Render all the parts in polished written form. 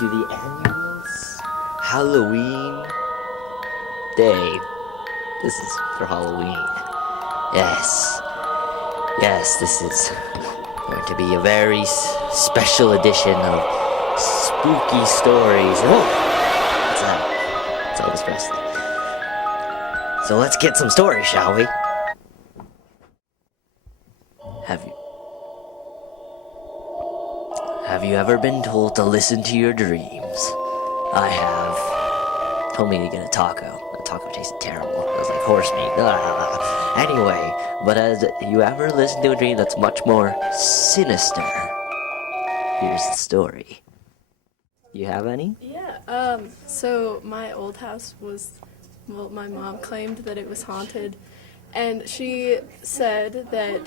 to the annual Halloween day. This is for Halloween. Yes. Yes, this is going to be a very special edition of spooky stories. Oh! What's that? It's Elvis Presley. So let's get some stories, shall we? Have you ever been told to listen to your dreams? I have. Told me to get a taco. The taco tasted terrible. It was like horse meat. Anyway, but has you ever listened to a dream that's much more sinister? Here's the story. You have any? Yeah, so my old house was, well, my mom claimed that it was haunted, and she said that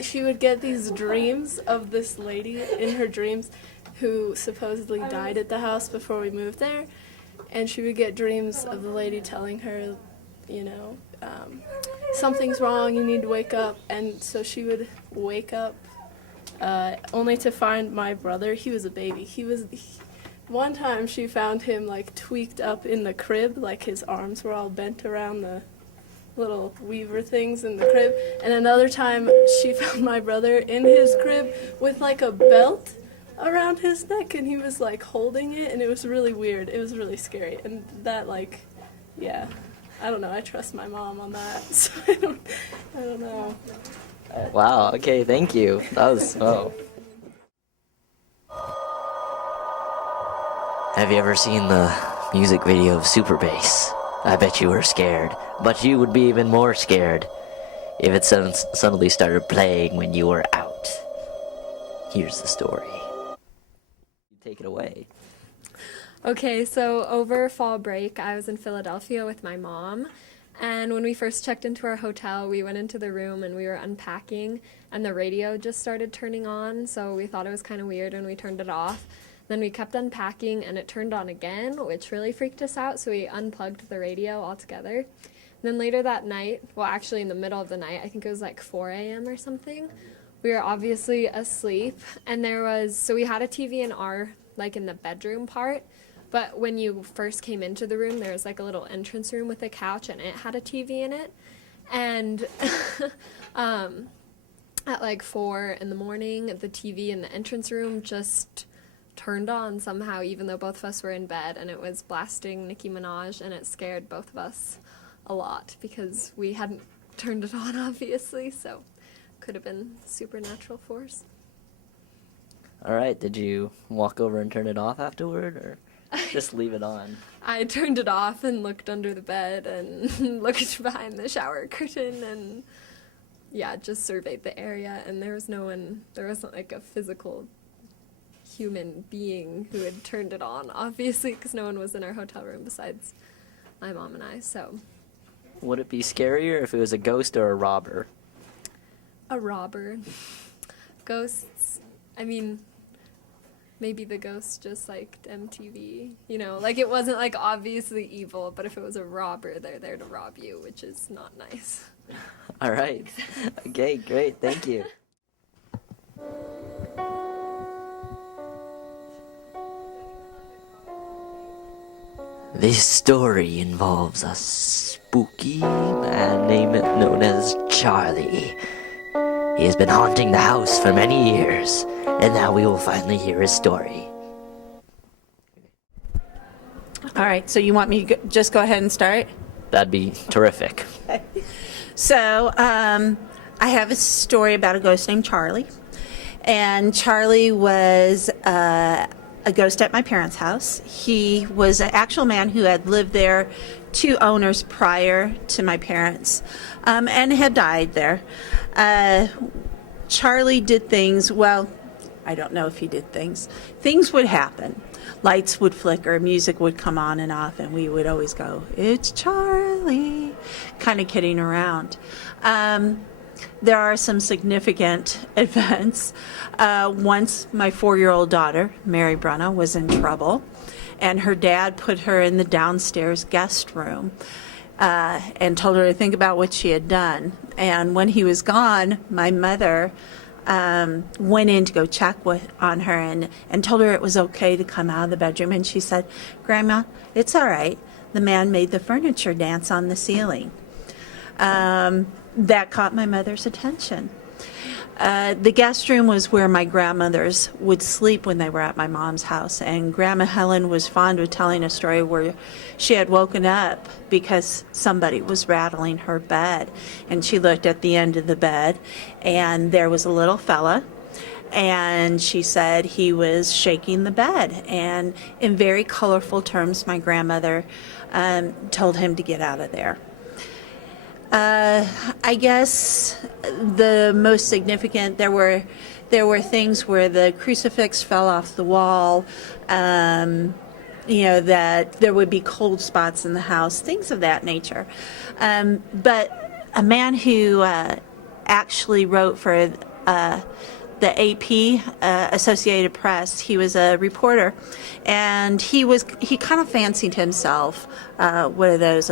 she would get these dreams of this lady in her dreams who supposedly died at the house before we moved there, and she would get dreams of the lady telling her, you know, something's wrong, you need to wake up, and so she would wake up only to find my brother. He was a baby. One time she found him like tweaked up in the crib, like his arms were all bent around the little weaver things in the crib, and another time she found my brother in his crib with like a belt around his neck, and he was like holding it, and it was really weird. It was really scary, and that, like, yeah, I don't know, I trust my mom on that, so I don't know. Wow, okay, thank you. That was, oh. Have you ever seen the music video of Super Bass? I bet you were scared, but you would be even more scared if it suddenly started playing when you were out. Here's the story. Take it away. Okay, so over fall break, I was in Philadelphia with my mom, and when we first checked into our hotel, we went into the room and we were unpacking, and the radio just started turning on, so we thought it was kind of weird and we turned it off. Then we kept unpacking and it turned on again, which really freaked us out, so we unplugged the radio altogether. And then later that night, well, actually in the middle of the night, I think it was like 4 a.m. or something, we were obviously asleep, and so we had a TV in in the bedroom part, but when you first came into the room, there was like a little entrance room with a couch, and it had a TV in it. And at like 4 in the morning, the TV in the entrance room just turned on somehow, even though both of us were in bed, and it was blasting Nicki Minaj, and it scared both of us a lot because we hadn't turned it on, obviously, so could have been supernatural force. All right, did you walk over and turn it off afterward, or just leave it on? I turned it off and looked under the bed and looked behind the shower curtain, and yeah, just surveyed the area, and there wasn't like a physical human being who had turned it on, obviously, because no one was in our hotel room besides my mom and I, so. Would it be scarier if it was a ghost or a robber? A robber. Ghosts, I mean, maybe the ghost just liked MTV, you know, like it wasn't like obviously evil, but if it was a robber, they're there to rob you, which is not nice. All right. Okay, great, thank you. This story involves a spooky man known as Charlie. He has been haunting the house for many years, and now we will finally hear his story. All right, so you want me to just go ahead and start? That'd be terrific. Okay. So I have a story about a ghost named Charlie, and Charlie was a ghost at my parents' house. He was an actual man who had lived there, 2 owners prior to my parents, and had died there. Charlie did things, well, I don't know if he did things. Things would happen. Lights would flicker, music would come on and off, and we would always go, "It's Charlie," kind of kidding around. There are some significant events. Once my 4-year-old daughter, Mary Brenna, was in trouble, and her dad put her in the downstairs guest room and told her to think about what she had done. And when he was gone, my mother went in to go check on her and told her it was okay to come out of the bedroom. And she said, "Grandma, it's all right. The man made the furniture dance on the ceiling." That caught my mother's attention. The guest room was where my grandmothers would sleep when they were at my mom's house. And Grandma Helen was fond of telling a story where she had woken up because somebody was rattling her bed. And she looked at the end of the bed, and there was a little fella. And she said he was shaking the bed. And in very colorful terms, my grandmother told him to get out of there. I guess the most significant, there were things where the crucifix fell off the wall, that there would be cold spots in the house, things of that nature. But a man who actually wrote for the AP, Associated Press. He was a reporter, and he kind of fancied himself one of those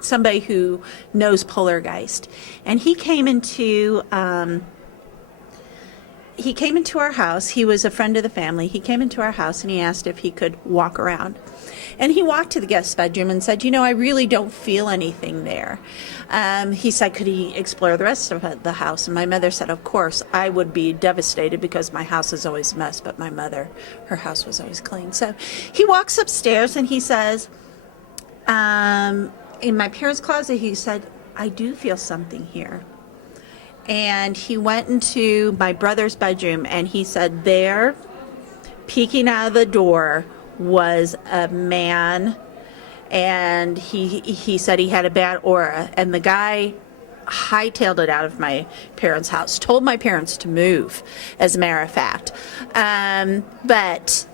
somebody who knows poltergeist, and he came into our house. He was a friend of the family. He came into our house and he asked if he could walk around. And he walked to the guest bedroom and said, I really don't feel anything there. He said, could he explore the rest of the house? And my mother said, of course. I would be devastated because my house is always a mess, but my mother, her house was always clean. So he walks upstairs and he says, in my parents' closet, he said, I do feel something here. And he went into my brother's bedroom and he said, there, peeking out of the door, was a man, and he said he had a bad aura, and the guy hightailed it out of my parents' house, told my parents to move, as a matter of fact. But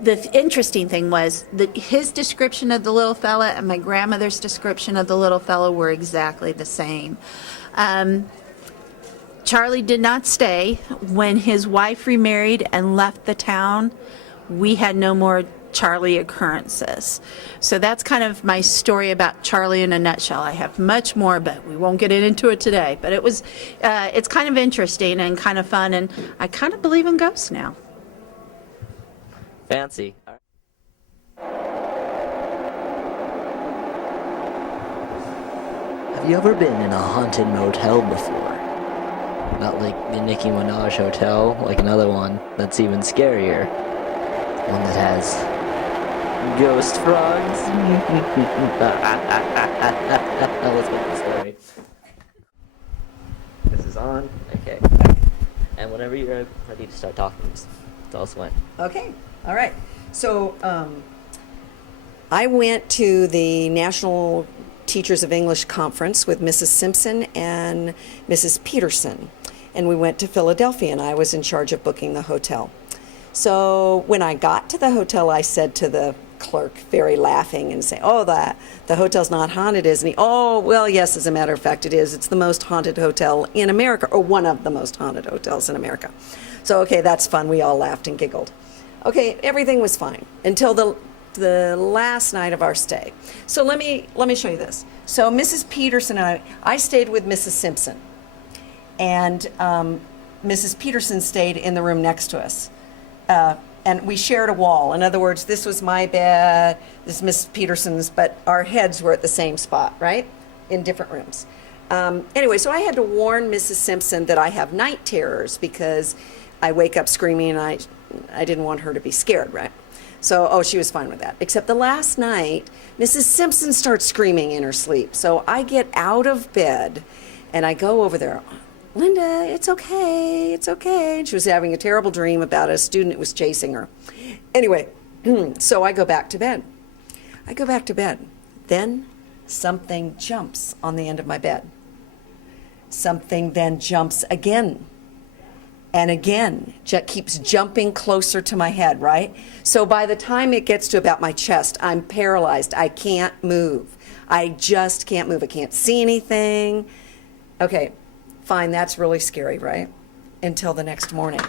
the interesting thing was that his description of the little fella and my grandmother's description of the little fella were exactly the same. Charlie did not stay. When his wife remarried and left the town, we had no more Charlie occurrences. So that's kind of my story about Charlie in a nutshell. I have much more, but we won't get into it today. But it's kind of interesting and kind of fun, and I kind of believe in ghosts now. Fancy. Have you ever been in a haunted motel before? Not like the Nicki Minaj Hotel, like another one that's even scarier. One that has ghost frogs. Let's get the story. This is on. Okay. And whenever you're ready to start talking, just tell us when. Okay, all right. So I went to the National Teachers of English Conference with Mrs. Simpson and Mrs. Peterson. And we went to Philadelphia, and I was in charge of booking the hotel. So when I got to the hotel, I said to the clerk, very laughing, and say, "Oh, the hotel's not haunted, isn't it?" "Oh, well, yes, as a matter of fact, it is. It's the most haunted hotel in America, or one of the most haunted hotels in America." So, okay, that's fun. We all laughed and giggled. Okay, everything was fine until the last night of our stay. So let me show you this. So Mrs. Peterson and I stayed with Mrs. Simpson, and Mrs. Peterson stayed in the room next to us. And we shared a wall. In other words, this was my bed, this is Miss Peterson's, but our heads were at the same spot, right? In different rooms. Anyway, so I had to warn Mrs. Simpson that I have night terrors because I wake up screaming, and I didn't want her to be scared, right? So, she was fine with that. Except the last night, Mrs. Simpson starts screaming in her sleep. So I get out of bed and I go over there. "Linda, it's okay, it's okay." And she was having a terrible dream about a student that was chasing her. Anyway, so I go back to bed. Then something jumps on the end of my bed. Something then jumps again. And again, keeps jumping closer to my head, right? So by the time it gets to about my chest, I'm paralyzed. I can't move. I just can't move. I can't see anything. Okay. Fine, that's really scary, right? Until the next morning,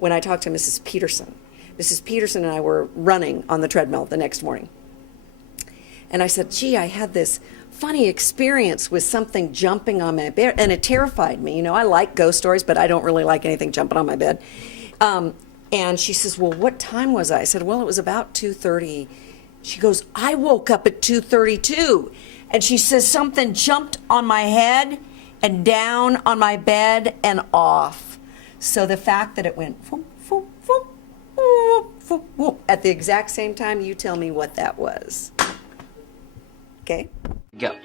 when I talked to Mrs. Peterson. Mrs. Peterson and I were running on the treadmill the next morning. And I said, "Gee, I had this funny experience with something jumping on my bed, and it terrified me. You know, I like ghost stories, but I don't really like anything jumping on my bed. And she says, well, what time was I? I said, well, it was about 2:30. She goes, I woke up at 2:32. And she says, something jumped on my head and down on my bed and off. So the fact that it went foom, foom, foom, foom, foom, foom, at the exact same time, you tell me what that was. Okay? Go.